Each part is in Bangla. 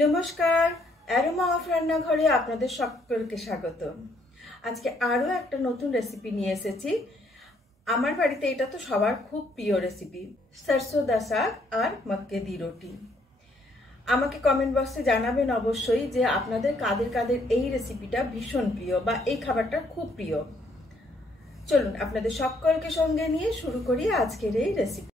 নমস্কার, অ্যারোমা অফ রান্নাঘরে আপনাদের সকলকে স্বাগত। আজকে আরও একটা নতুন রেসিপি নিয়ে এসেছি। আমার বাড়িতে এটা তো সবার খুব প্রিয় রেসিপি, সরসো দা শাক আর মক্কে দি রুটি। আমাকে কমেন্ট বক্সে জানাবেন অবশ্যই যে আপনাদের কাদের কাদের এই রেসিপিটা ভীষণ প্রিয় বা এই খাবারটা খুব প্রিয়। চলুন আপনাদের সকলকে সঙ্গে নিয়ে শুরু করি আজকের এই রেসিপি।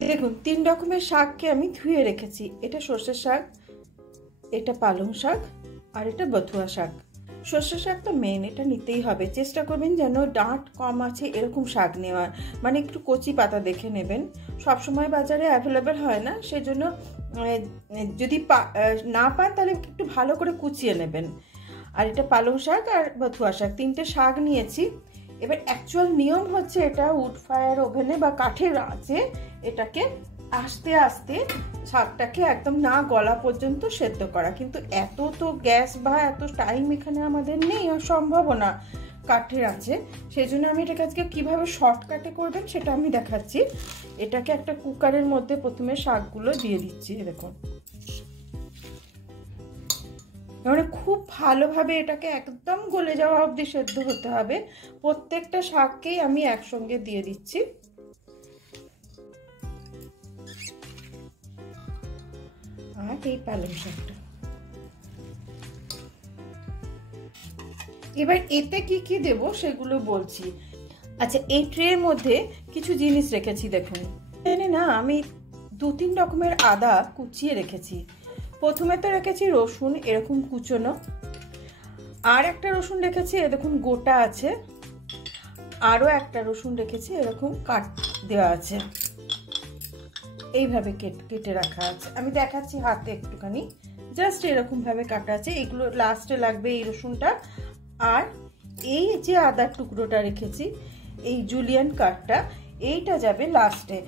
দেখুন, 3 রকমের শাককে আমি ধুয়ে রেখেছি। এটা সর্ষের শাক, এটা পালং শাক আর এটা বথুয়া শাক। সর্ষের শাক তো মেন, এটা নিতেই হবে। চেষ্টা করবেন যেন ডাঁট কম আছে এরকম শাক নেওয়ার, মানে একটু কচি পাতা দেখে নেবেন। সবসময় বাজারে অ্যাভেলেবেল হয় না, সেজন্য যদি না পান তাহলে একটু ভালো করে কুচিয়ে নেবেন। আর এটা পালং শাক আর বথুয়া শাক, 3টে শাক নিয়েছি। এবার অ্যাকচুয়াল নিয়ম হচ্ছে এটা উড ফায়ার ওভেনে বা কাঠের আঁচে এটাকে আস্তে আস্তে শাকটাকে একদম না গলা পর্যন্ত সেদ্ধ করা। কিন্তু এত তো গ্যাস বা এত টাইম এখানে আমাদের নেই, সম্ভব না কাঠের আঁচে। সেই জন্য আমি এটাকে আজকে কীভাবে শর্টকাটে করবেন সেটা আমি দেখাচ্ছি। এটাকে একটা কুকারের মধ্যে প্রথমে শাকগুলো দিয়ে দিচ্ছি। দেখুন, মানে খুব ভালোভাবে এটাকে একদম গলে যাওয়া অবধি সেদ্ধ হতে হবে। প্রত্যেকটা শাককেই আমি একসঙ্গে দিয়ে দিচ্ছি। আর এই পালং শাকটা, এবার এতে কি কি দেব সেগুলো বলছি। আচ্ছা, এই ট্রের মধ্যে কিছু জিনিস রেখেছি। দেখুন, এখানে না আমি 2-3 রকমের আদা কুচিয়ে রেখেছি। প্রথমে তো রেখেছি রসুন এরকম কুচোনো, আর একটা রসুন রেখেছি দেখুন গোটা আছে, আরও একটা রসুন রেখেছি এরকম কাট দেওয়া আছে, এইভাবে কেটে রাখা আছে। আমি দেখাচ্ছি হাতে একটুখানি, জাস্ট এরকম ভাবে কাটা আছে। এগুলো লাস্টে লাগবে, এই রসুনটা। আর এই যে আদার টুকরোটা রেখেছি, এই জুলিয়ান কাটটা, এইটা যাবে লাস্টে।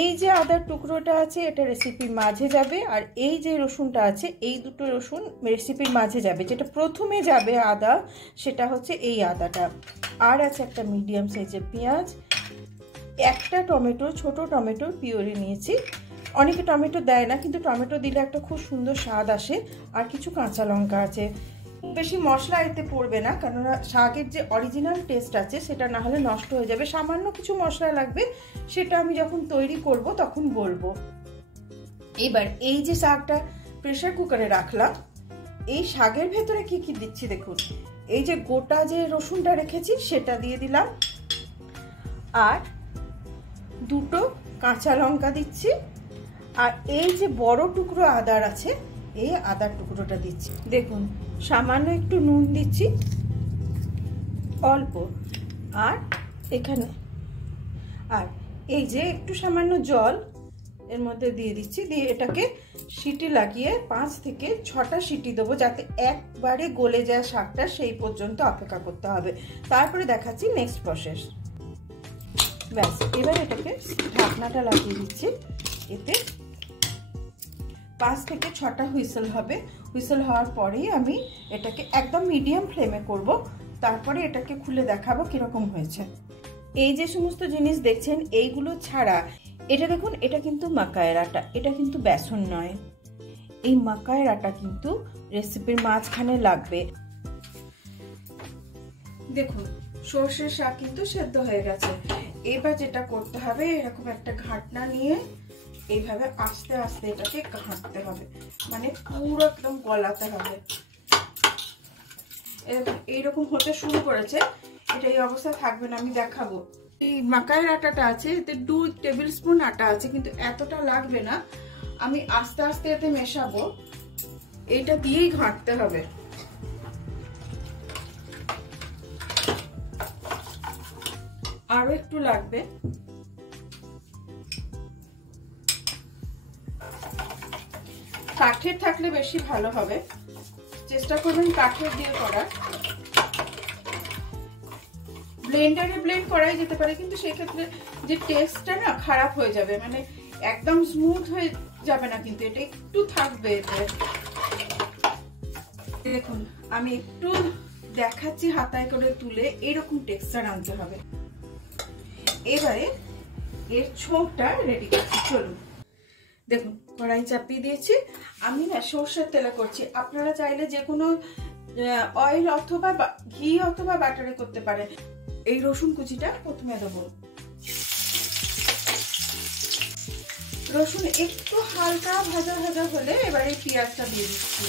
এই যে আদার টুকরোটা আছে এটা রেসিপির মাঝে যাবে, আর এই যে রসুনটা আছে এই দুটো রসুন রেসিপির মাঝে যাবে। যেটা প্রথমে যাবে আদা, সেটা হচ্ছে এই আদাটা। আর আছে একটা মিডিয়াম সাইজের পেঁয়াজ, একটা টমেটো, ছোট টমেটো পিওরি নিয়েছি। অনেকে টমেটো দেয় না, কিন্তু টমেটো দিলে একটা খুব সুন্দর স্বাদ আসে। আর কিছু কাঁচা লঙ্কা আছে। বেশি মশলা এতে পড়বে না, কেননা শাকের যে অরিজিনাল টেস্ট আছে সেটা না হলে নষ্ট হয়ে যাবে। সামান্য কিছু মশলা লাগবে, সেটা আমি যখন তৈরি করব তখন বলবো। এবার এই যে শাকটা প্রেসার কুকারে রাখলাম, এই শাকের ভেতরে কি কি দিচ্ছি দেখুন। এই যে গোটা যে রসুনটা রেখেছি সেটা দিয়ে দিলাম, আর 2টো কাঁচা লঙ্কা দিচ্ছি, আর এই যে বড় টুকরো আদার আছে এই আদার টুকরোটা দিচ্ছি। দেখুন, সামান্য একটু নুন দিচ্ছি অল্প, আর এখানে আর এই যে একটু সামান্য জল এর মধ্যে দিয়ে দিচ্ছি। দিয়ে এটাকে সিটি লাগিয়ে 5 থেকে 6টা সিটি দেবো, যাতে একবারে গলে যায় শাকটা, সেই পর্যন্ত অপেক্ষা করতে হবে। তারপরে দেখাচ্ছি নেক্সট প্রসেস। ব্যাস, এবার এটাকে ঢাকনাটা লাগিয়ে দিচ্ছি। এতে 5 থেকে 6টা হুইসেল হবে। হুইসেল হওয়ার পরেই আমি এটাকে একদম মিডিয়াম ফ্লেমে করব। তারপরে এটাকে খুলে দেখাবো কিরকম হয়েছে। এই যে সমস্ত জিনিস দেখছেন এইগুলো ছাড়া, এটা দেখুন, এটা কিন্তু মাকায়ের আটা, এটা কিন্তু বেসন নয়। এই মাকায়ের আটা কিন্তু রেসিপির মাঝখানে লাগবে। দেখুন, সর্ষের শাক কিন্তু সেদ্ধ হয়ে গেছে। এবার যেটা করতে হবে, এরকম একটা ঘাটনা নিয়ে এইভাবে আস্তে আস্তে এটাকে ঘাঁটতে হবে, মানে পুরো একদম গলাতে হবে। এইরকম হতে শুরু করেছে, এটা এই অবস্থায় থাকবে না, আমি দেখাবো। এই মাকায়ের আটাটা আছে, এতে 2 টেবিল স্পুন আটা আছে, কিন্তু এতটা লাগবে না। আমি আস্তে আস্তে এতে মেশাবো, এইটা দিয়েই ঘাঁটতে হবে। আরো একটু লাগবে। কাঠের থাকলে বেশি ভালো হবে, চেষ্টা করবেন কাঠের দিয়ে করার। ব্লেন্ডারে ব্লেন্ড করাই যেতে পারে, কিন্তু সেই ক্ষেত্রে যে টেস্টটা না খারাপ হয়ে যাবে, মানে একদম স্মুথ হয়ে যাবে না কিন্তু, এটা একটু থাকবে এতে। দেখুন আমি একটু দেখাচ্ছি হাতায় করে তুলে, এরকম টেক্সচার আনতে হবে। এবারে এর ছোঁকটা রেডি করছি। চলুন দেখুন, কড়াই চাপিয়ে দিয়েছি। আমি না সরষের তেলে করছি, আপনারা চাইলে যে কোনো অয়েল অথবা ঘি অথবা বাটারে করতে পারেন। এই রসুন কুচিটা প্রথমে দেবো। রসুন একটু হালকা ভাজা ভাজা হলে এবারে পেঁয়াজটা দিয়ে দিচ্ছি।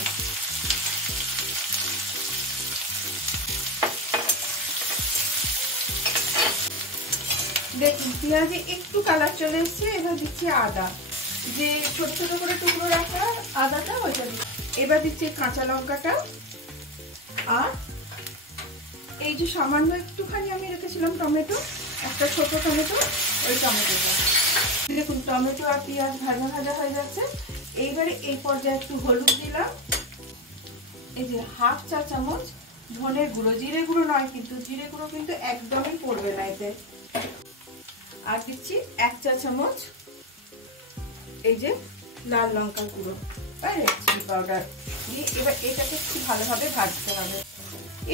দেখুন পেঁয়াজে একটু কালার চলে এসছে। এবার দিচ্ছি আদা, যে ছোট ছোট করে টুকরো রাখা আদাটা, ওইটা দিচ্ছি। এবার দিচ্ছি কাঁচা লঙ্কাটা, আর এই যে সামান্য একটুখানি আমি রেখেছিলাম টমেটো, একটা ছোট টমেটো, ওই টমেটোটা। দেখুন টমেটো আর পেঁয়াজ ভাজা ভাজা হয়ে যাচ্ছে। এইবারে এই পর্যায়ে একটু হলুদ দিলাম, এই যে হাফ চা চামচ ধনের গুঁড়ো, জিরে গুঁড়ো নয় কিন্তু, জিরে গুঁড়ো কিন্তু একদমই পড়বে না এতে। আর দিচ্ছি 1 চা চামচ এই যে লাল লঙ্কার গুঁড়ো আর রেড চিলি পাউডার দিয়ে এবার এটাকে খুব ভালোভাবে ভাজতে হবে।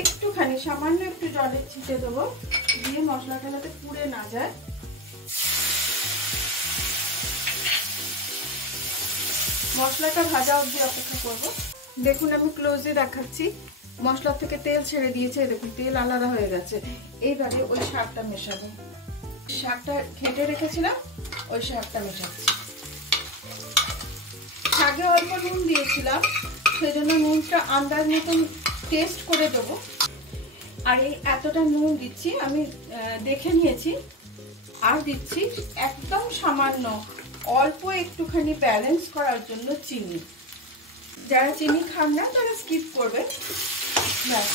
একটুখানি সামান্য একটু জলের ছিটে দেবো, দিয়ে মশলাটা যাতে পুড়ে না যায়। মশলাটা ভাজা অবধি অপেক্ষা করব। দেখুন আমি ক্লোজে দেখাচ্ছি, মশলা থেকে তেল ছেড়ে দিয়েছে। দেখুন তেল আলাদা হয়ে গেছে। এইবারে ওই শাকটা মেশাবো, শাকটা ঘেঁটে রেখেছিলাম, ওই শাকটা মেশাচ্ছি। শাকে অল্প নুন দিয়েছিলাম, সেজন্য নুনটা আন্দাজ মতন টেস্ট করে দেবো। আর এই এতটা নুন দিচ্ছি, আমি দেখে নিয়েছি। আর দিচ্ছি একদম সামান্য অল্প একটুখানি ব্যালেন্স করার জন্য চিনি। যারা চিনি খান না তারা স্কিপ করবে। ব্যাস,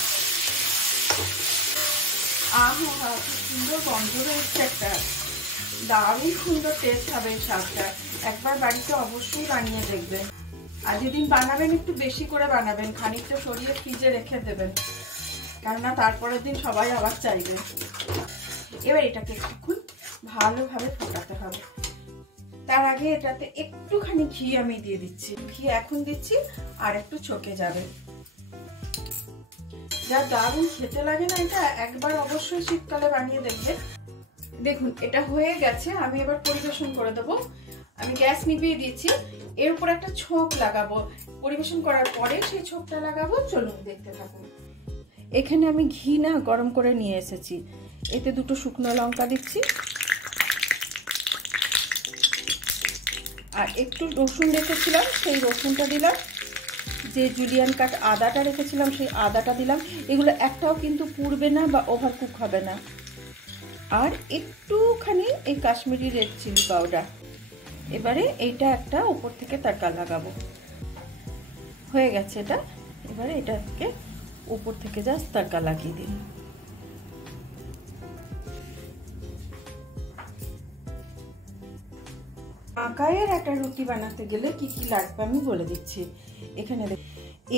আহা খুব সুন্দর গন্ধ রয়েছে, একটা দারুণ সুন্দর টেস্ট হবে এই শাকটা। একবার বাড়িতে অবশ্যই বানিয়ে দেখবেন। আর যেদিন বানাবেন একটু বেশি করে বানাবেন, খানিকটা সরিয়ে ফ্রিজে রেখে দেবেন, কেননা তারপরের দিন সবাই আবার চাইবে। এবার এটাকে একটু ভালোভাবে ফোটাতে হবে। তার আগে এটাতে একটুখানি ঘি আমি দিয়ে দিচ্ছি। ঘি এখন দিচ্ছি, আর একটু চকে যাবে। যা দারুণ খেতে লাগে না এটা, একবার অবশ্যই শীতকালে বানিয়ে দেখবে। দেখুন এটা হয়ে গেছে, আমি এবার পরিবেশন করে দেবো। আমি গ্যাস নিভিয়ে দিচ্ছি, এর উপর একটা ছোঁক লাগাবো। পরিবেশন করার পরে সেই ছোঁকটা লাগাবো। চলুন দেখতে থাকুন। এখানে আমি ঘি না গরম করে নিয়ে এসেছি, এতে 2 শুকনো লঙ্কা দিচ্ছি, আর একটু রসুন রেখেছিলাম সেই রসুনটা দিলাম, যে জুলিয়ান কাট আদাটা রেখেছিলাম সেই আদাটা দিলাম। এগুলো একটাও কিন্তু পুড়বে না বা ওভার কুক হবে না। আর একটুখানি এই কাশ্মীরি রেড চিলি পাউডার। এবারে এইটা একটা উপর থেকে তারকা লাগাবো। হয়ে গেছে এটা। এবারে এটাকে উপর থেকে জাস্ট তারকা লাগিয়ে দিন। আকারের একটা রুটি বানাতে গেলে কি কি লাগবে আমি বলে দিচ্ছি। এখানে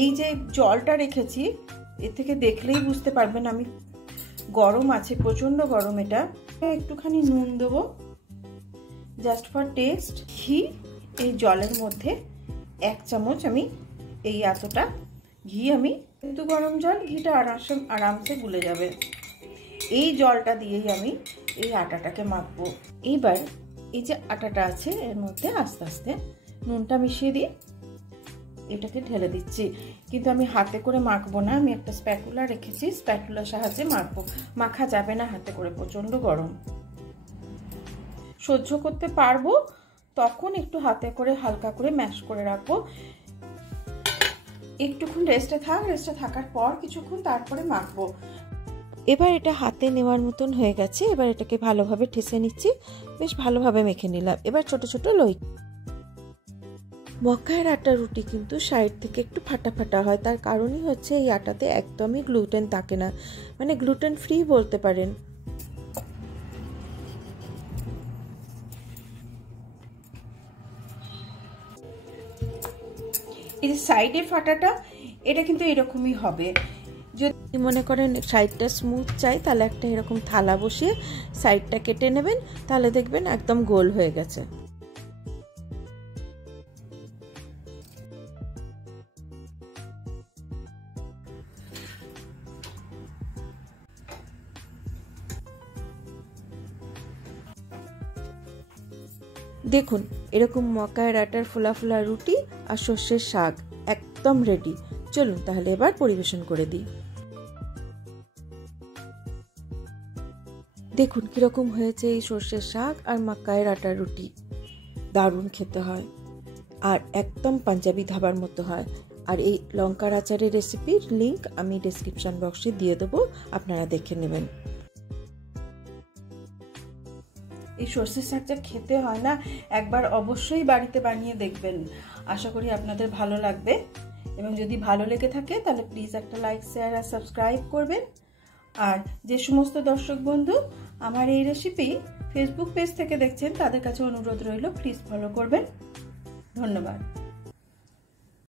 এই যে জলটা রেখেছি, এর থেকে দেখলেই বুঝতে পারবেন আমি গরম আছে, প্রচন্ড গরম। এটা একটুখানি নুন দেবো জাস্ট ফর টেস্ট। ঘি এই জলের মধ্যে 1 চামচ, আমি এই এতটা ঘি, আমি কিন্তু গরম জল, ঘিটা আরামসে গুলে যাবে। এই জলটা দিয়েই আমি এই আটাটাকে মাখবো। এইবার এই যে আটাটা আছে এর মধ্যে আস্তে আস্তে নুনটা মিশিয়ে দিই, এটাকে ঢেলে দিচ্ছি। কিন্তু আমি হাতে করে মাখবো না, আমি একটা স্প্যাটুলা রেখেছি, স্প্যাটুলার সাহায্যে মাখবো। মাখা যাবে না হাতে করে, প্রচন্ড গরম। সহ্য করতে পারবো তখন একটু হাতে করে হালকা করে ম্যাশ করে রাখবো। একটুক্ষণ রেস্টে থাকার পর কিছুক্ষণ তারপরে মাখবো। এবার এটা হাতে নেওয়ার মতন হয়ে গেছে। এবার এটাকে ভালোভাবে ঠেসে নিচ্ছি, বেশ ভালোভাবে মেখে নিলাম। এবার ছোট ছোট লই। মক্কার আটা রুটি কিন্তু সাইড থেকে একটু ফাটা ফাটা হয়, তার কারণই হচ্ছে এই আটাতে একদমই গ্লুটেন থাকে না, মানে গ্লুটেন ফ্রি বলতে পারেন। এই যে সাইডে ফাটাটা, এটা কিন্তু এরকমই হবে। যদি মনে করেন সাইডটা স্মুথ চাই, তাহলে একটা এরকম থালা বসিয়ে সাইডটা কেটে নেবেন, তাহলে দেখবেন একদম গোল হয়ে গেছে। দেখুন এরকম মকাইয়ের আটার ফোলা ফোলা রুটি আর সর্ষের শাক একদম রেডি। চলুন তাহলে এবার পরিবেশন করে দিই। দেখুন কীরকম হয়েছে এই সর্ষের শাক আর মাক্কাইয়ের আটার রুটি। দারুণ খেতে হয় আর একদম পাঞ্জাবি ধাবার মতো হয়। আর এই লঙ্কার আচারের রেসিপির লিংক আমি ডেসক্রিপশন বক্সে দিয়ে দেবো, আপনারা দেখে নেবেন। এই সর্ষের শাকটা খেতে হয় না, একবার অবশ্যই বাড়িতে বানিয়ে দেখবেন। আশা করি আপনাদের ভালো লাগবে, এবং যদি ভালো লেগে থাকে তাহলে প্লিজ একটা লাইক, শেয়ার আর সাবস্ক্রাইব করবেন। আর যে সমস্ত দর্শক বন্ধু আমার এই রেসিপি ফেসবুক পেজ থেকে দেখছেন তাদের কাছে অনুরোধ রইল প্লিজ ফলো করবেন। ধন্যবাদ।